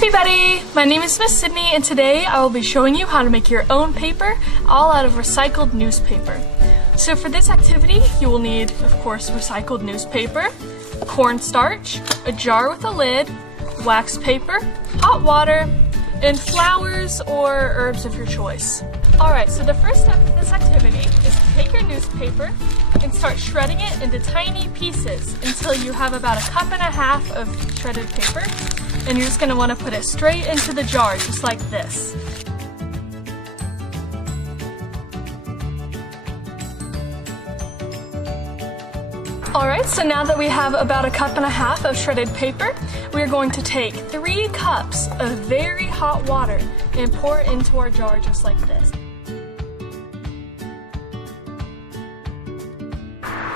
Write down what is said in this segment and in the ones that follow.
everybody! My name is Miss Sydney and today I will be showing you how to make your own paper all out of recycled newspaper. So for this activity you will need, of course, recycled newspaper, cornstarch, a jar with a lid, wax paper, hot water, and flowers or herbs of your choice. Alright, so the first step of this activity is to take your newspaper and start shredding it into tiny pieces until you have about 1.5 cups of shredded paper. And you're just going to want to put it straight into the jar, just like this. Alright, so now that we have about 1.5 cups of shredded paper, we are going to take 3 cups of very hot water and pour it into our jar just like this.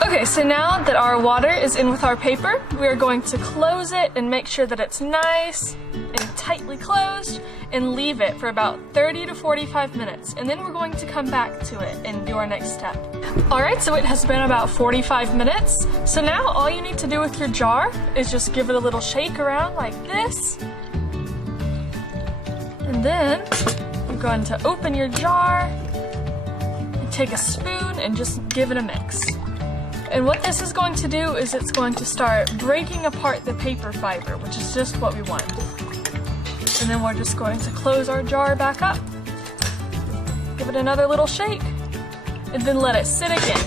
Okay, so now that our water is in with our paper, we are going to close it and make sure that it's nice and tightly closed and leave it for about 30 to 45 minutes. And then we're going to come back to it and do our next step. Alright, so it has been about 45 minutes. So now all you need to do with your jar is just give it a little shake around like this. And then you're going to open your jar and take a spoon and just give it a mix. And what this is going to do is it's going to start breaking apart the paper fiber, which is just what we want. And then we're just going to close our jar back up, give it another little shake, and then let it sit again.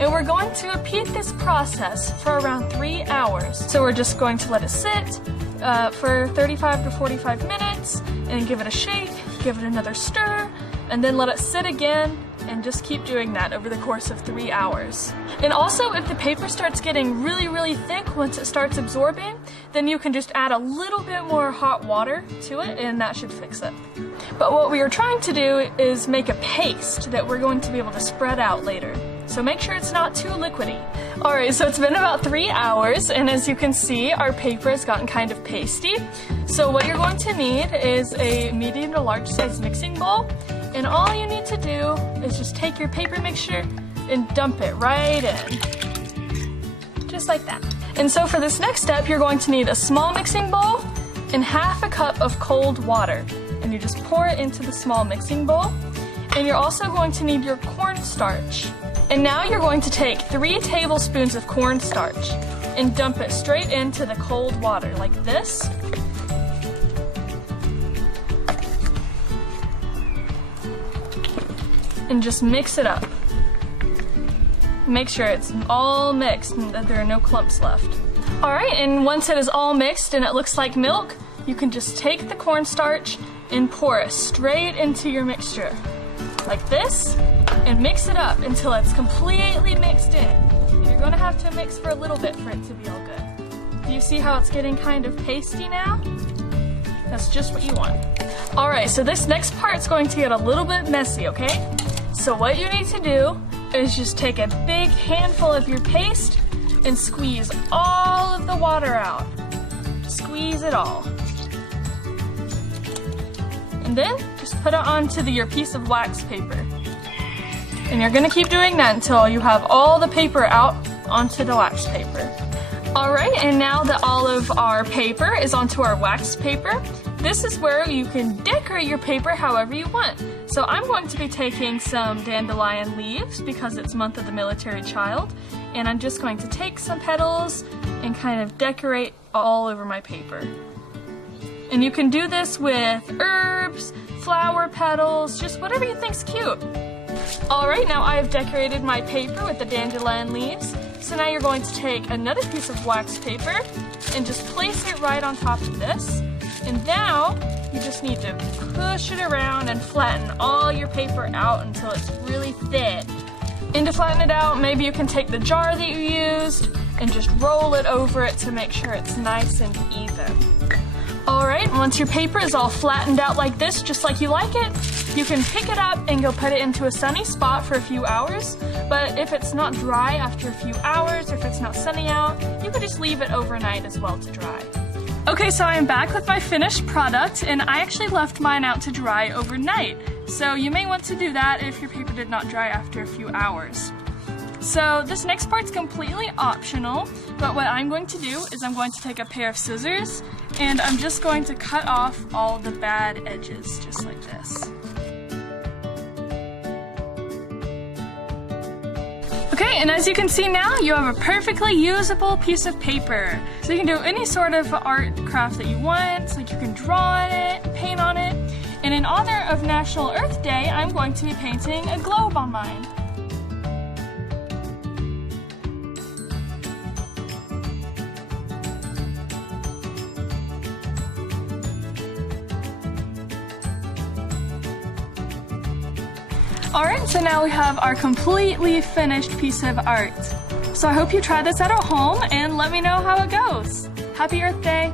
And we're going to repeat this process for around 3 hours. So we're just going to let it sit for 35 to 45 minutes and give it a shake, give it another stir, and then let it sit again, and just keep doing that over the course of 3 hours. And also, if the paper starts getting really thick once it starts absorbing, then you can just add a little bit more hot water to it and that should fix it. But what we are trying to do is make a paste that we're going to be able to spread out later. So make sure it's not too liquidy. Alright, so it's been about 3 hours, and as you can see, our paper has gotten kind of pasty. So what you're going to need is a medium to large size mixing bowl. And all you need to do is just take your paper mixture and dump it right in. Just like that. And so for this next step, you're going to need a small mixing bowl and 1/2 cup of cold water. And you just pour it into the small mixing bowl. And you're also going to need your cornstarch. And now you're going to take 3 tablespoons of cornstarch and dump it straight into the cold water like this. And just mix it up. Make sure it's all mixed and that there are no clumps left. Alright, and once it is all mixed and it looks like milk, you can just take the cornstarch and pour it straight into your mixture. Like this, and mix it up until it's completely mixed in. And you're going to have to mix for a little bit for it to be all good. Do you see how it's getting kind of pasty now? That's just what you want. Alright, so this next part is going to get a little bit messy, okay? So what you need to do is just take a big handful of your paste and squeeze all of the water out. Squeeze it all. And then just put it onto your piece of wax paper. And you're going to keep doing that until you have all the paper out onto the wax paper. Alright, and now that all of our paper is onto our wax paper, this is where you can decorate your paper however you want. So I'm going to be taking some dandelion leaves because it's month of the military child, and I'm just going to take some petals and kind of decorate all over my paper. And you can do this with herbs, flower petals, just whatever you think's cute. Alright, now I have decorated my paper with the dandelion leaves. So now you're going to take another piece of wax paper and just place it right on top of this. And now you just need to push it around and flatten all your paper out until it's really thin. And to flatten it out, maybe you can take the jar that you used and just roll it over it to make sure it's nice and even. Alright, once your paper is all flattened out like this, just like you like it, you can pick it up and go put it into a sunny spot for a few hours. But if it's not dry after a few hours, or if it's not sunny out, you could just leave it overnight as well to dry. Okay, so I am back with my finished product, and I actually left mine out to dry overnight. So you may want to do that if your paper did not dry after a few hours. So this next part's completely optional, but what I'm going to do is I'm going to take a pair of scissors and I'm just going to cut off all the bad edges, just like this. Okay, and as you can see now, you have a perfectly usable piece of paper. So you can do any sort of art craft that you want, like you can draw on it, paint on it. And in honor of National Earth Day, I'm going to be painting a globe on mine. Alright, so now we have our completely finished piece of art. So I hope you try this at home and let me know how it goes. Happy Earth Day!